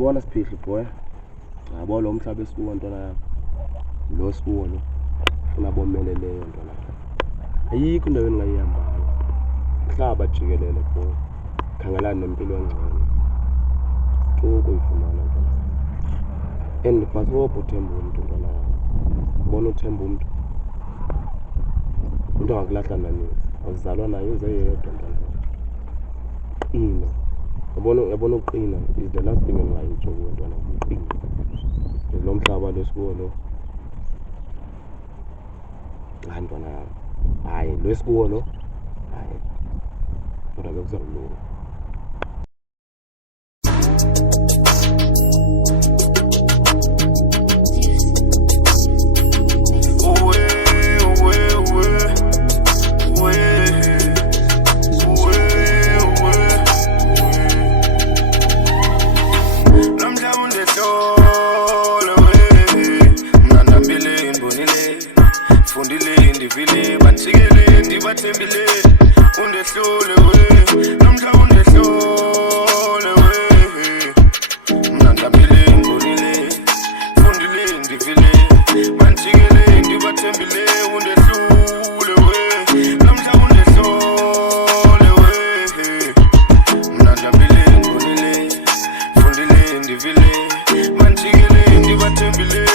Yabona Siphihli boy. Yabo lo mhlaba esikuwo ntwana yami. Lo sikuwo lo. Ufuna bomeleleyo ntwana. Ayikho indawo engayihamba. Mhlaba jikelele boy. Khangelana nempilo engcono. Uku ifumana ntwana. And basuopho uthemba umuntu ntwana yami. Ubona uthemba umuntu. Umuntu angakulahla nani. Awuzalwa naye uzeyedwa ntwana. Qina. Yabona uqina is the last thing engayitsho kuwe ntwana. Uqina. Lo mhlaba lesikuwo lo. Hayi ntwana yami. Hayi lo esikuwo lo. Hayi. Kodwa ke kuzolunga. Fundile ndivile bathikele ndibathembile undehlule we nomhla undehlule we mna ndambile ngibonile fundile ndivile bathikele ndibathembile undehlule we nomhla undehlule we mna ndambile ngibonile fundile ndivile bathikele ndibathembile